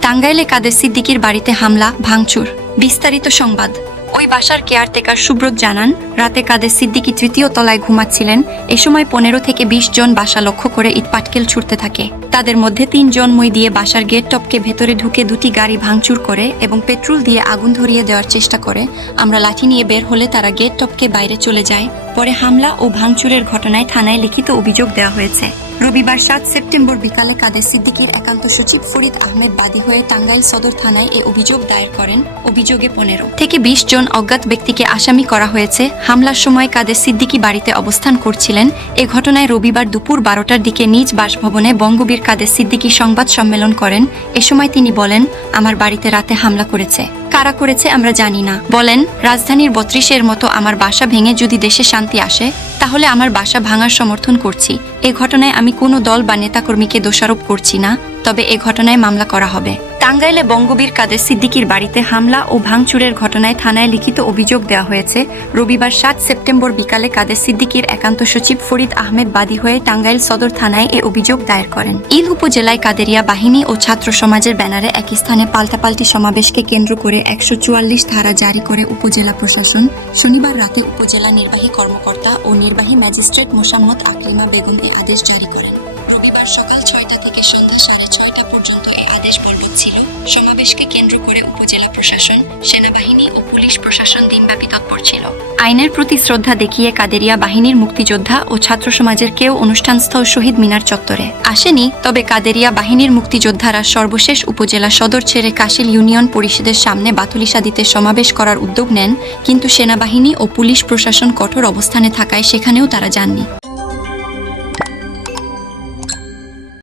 টাঙ্গাইলে কাদের সিদ্দিকির বাড়িতে হামলা ভাঙচুর। বিস্তারিত সংবাদ। ওই বাসার কেয়ারটেকার সুব্রত জানান, রাতে কাদের সিদ্দিকি তৃতীয় তলায় ঘুমাচ্ছিলেন, এ সময় পনেরো থেকে বিশ জন বাসা লক্ষ্য করে ইটপাটকেল ছুটতে থাকে। তাদের মধ্যে তিনজন মই দিয়ে বাসার গেট টপকে ভেতরে ঢুকে দুটি গাড়ি ভাঙচুর করে এবং পেট্রোল দিয়ে আগুন ধরিয়ে দেওয়ার চেষ্টা করে। আমরা লাঠি নিয়ে বের হলে তারা গেট টপকে বাইরে চলে যায়। পরে হামলা ও ভাঙচুরের ঘটনায় থানায় লিখিত অভিযোগ দেওয়া হয়েছে। রবিবার সাত সেপ্টেম্বর বিকালে কাদের সিদ্দিকীর একান্ত সচিব ফরিদ আহমেদ বাদী হয়ে টাঙ্গাইল সদর থানায় এ অভিযোগ দায়ের করেন। অভিযোগে পনেরো থেকে বিশ জন অজ্ঞাত ব্যক্তিকে আসামি করা হয়েছে। হামলার সময় কাদের সিদ্দিকী বাড়িতে অবস্থান করছিলেন। এ ঘটনায় রবিবার দুপুর বারোটার দিকে নিজ বাসভবনে বঙ্গবীর কাদের সিদ্দিকি সংবাদ সম্মেলন করেন। এ সময় তিনি বলেন, আমার বাড়িতে রাতে হামলা করেছে। কারা করেছে আমরা জানি না। বলেন, রাজধানীর বত্রিশের মতো আমার বাসা ভেঙে যদি দেশে শান্তি আসে, তাহলে আমার বাসা ভাঙার সমর্থন করছি। এ ঘটনায় আমি কোনো দল বা নেতাকর্মীকে দোষারোপ করছি না, তবে এ ঘটনায় মামলা করা হবে। টাঙ্গাইলে বঙ্গবীর কাদের সিদ্দিকির বাড়িতে হামলা ও ভাঙচুরের ঘটনায় থানায় লিখিত অভিযোগ দেওয়া হয়েছে। রবিবার সাত সেপ্টেম্বর বিকালে কাদের সিদ্দিকির একান্ত সচিব ফরিদ আহমেদ বাদী হয়ে টাঙ্গাইল সদর থানায় এ অভিযোগ দায়ের করেন। ইল উপজেলায় কাদেরিয়া বাহিনী ও ছাত্র সমাজের ব্যানারে এক স্থানে পাল্টাপাল্টি সমাবেশকে কেন্দ্র করে একশো চুয়াল্লিশ ধারা জারি করে উপজেলা প্রশাসন। শনিবার রাতে উপজেলা নির্বাহী কর্মকর্তা ও নির্বাহী ম্যাজিস্ট্রেট মোসাম্মদ আকলিমা বেগম এ আদেশ জারি করেন। রবিবার সকাল ছয়টা থেকে সন্ধ্যা সাড়ে ছয়টা সমাবেশকে কেন্দ্র করে উপজেলা প্রশাসন, সেনাবাহিনী ও পুলিশ প্রশাসন দিনব্যাপী তৎপর ছিল। আইনের প্রতি শ্রদ্ধা দেখিয়ে কাদেরিয়া বাহিনীর মুক্তিযোদ্ধা ও ছাত্র সমাজের কেউ অনুষ্ঠানস্থল শহীদ মিনার চত্বরে আসেনি, তবে কাদেরিয়া বাহিনীর মুক্তিযোদ্ধারা সর্বশেষ উপজেলা সদর ছেড়ে কাশিল ইউনিয়ন পরিষদের সামনে বাতুলিশা দিতে সমাবেশ করার উদ্যোগ নেন, কিন্তু সেনাবাহিনী ও পুলিশ প্রশাসন কঠোর অবস্থানে থাকায় সেখানেও তারা যাননি।